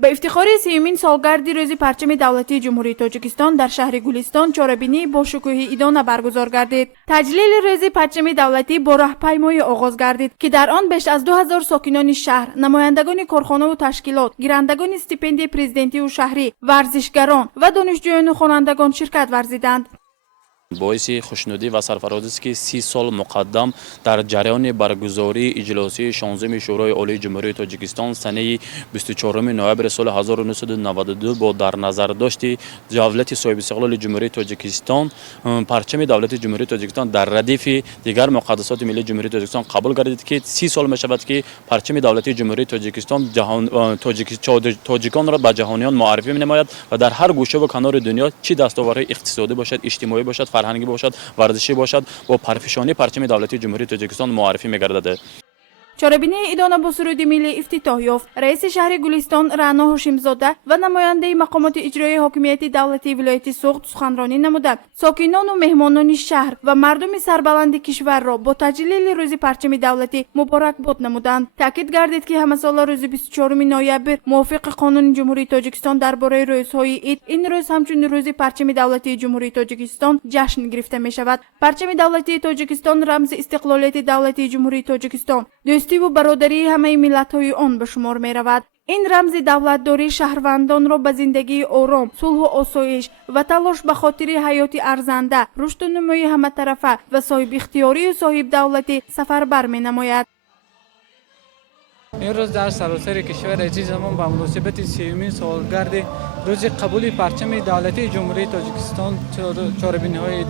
به افتخار سیومین سالگرد روز پرچم دولتی جمهوری تاجیکستان در شهر گلستان چهاربینی با شکوه ایدانه برگزار گردید. تجلیل روز پرچم دولتی با راهپیمایی آغاز گردید که در آن بیش از 2000 ساکنان شهر، نمایندگان کارخانه و تشکیلات، گیرندگان استیپندی پرزیدنتی و شهری، ورزشگران و دانشجویان و خوانندگان شرکت ورزیدند. باعث خوشنودی و سرفراز است که 30 سال مقدم در جریان برگزاری اجلاسی 16 شورای عالی جمهوری تاجیکستان سنه 24 نوامبر سال 1992 با در نظر داشت دولت صاحب استقلال جمهوری تاجیکستان پرچم دولت جمهوری تاجیکستان در ردیف دیگر مقدسات ملی جمهوری تاجیکستان قبول گردید که 30 سال می شود که پرچم دولت جمهوری تاجیکستان تاجیکان را به جهانیان معرفی می نماید و در هر گوشه و کنار دنیا چه دستاوردهای اقتصادی باشد، اجتماعی باشد، فرهنگی باشد، ورزشی باشد با پرفشانی پرچم دولتی جمهوری تاجیکستان معرفی می‌گردد. چهاربینی ایدانه با سرود ملی افتتاح یافت. رئیس شهر گلستان رعنا هاشمزاده و نماینده مقامات اجرایی حاکمیت دولتی ولایت سوخت سخنرانی نمودند. ساکنان و مهمانان شهر و مردم سربلند کشور را با تجلیل روز پرچم دولتی مبارکباد نمودند. تاکید گردید که همه سال روز 24 نوامبر موافق قانون جمهوری تاجیکستان درباره روزهای عید این روز همچون روز پرچم دولتی جمهوری تاجیکستان جشن گرفته می شود. پرچم دولتی تاجیکستان رمز استقلالیت دولتی جمهوری تاجیکستان، دوستی و برادری همه ملت‌های آن به شمار می رود. این رمز دولتداری شهروندان را به زندگی آرام، صلح و آسایش و تلاش به خاطر حیات ارزنده، رشد و نمای همه طرفه و صاحب اختیاری و صاحب دولتی سفربر می نماید. این روز در سراسر کشور عزیزمان به مناسبت 30مین سالگرد روز قبول پرچم دولتی جمهوری تاجیکستان چهاربینی‌های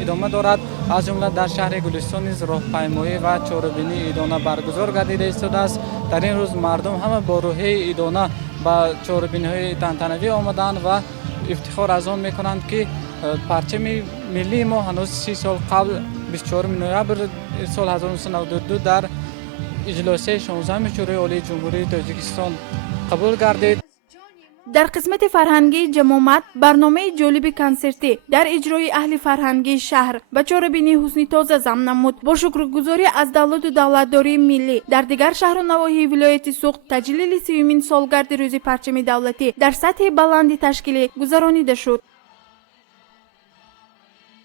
ادامه دارد. از جمله در شهر گلستان نیز راهپیمایی و چهاربینی ایدانه برگزار گردیده ایستاده است. در این روز مردم همه با روحیه ایدانه به چهاربینی‌های تنتنوی آمدند و افتخار از آن می‌کنند که پرچم ملی ما هنوز 30 سال قبل 24 نوامبر سال 1992 در اجلاس 16 شورای عالی جمهوری تاجیکستان قبول گردید. در قسمت فرهنگی جمامت برنامه جالب کنسرتی در اجرای اهل فرهنگی شهر به چهاربینی حسنی تازه ضم نمود. با شکرگزاری از دولت و دولتداری ملی در دیگر شهر و نواحی ولایت سوخت تجلیل 30مین سالگرد روز پرچم دولتی در سطح بلند تشکیلی گذرانیده شد.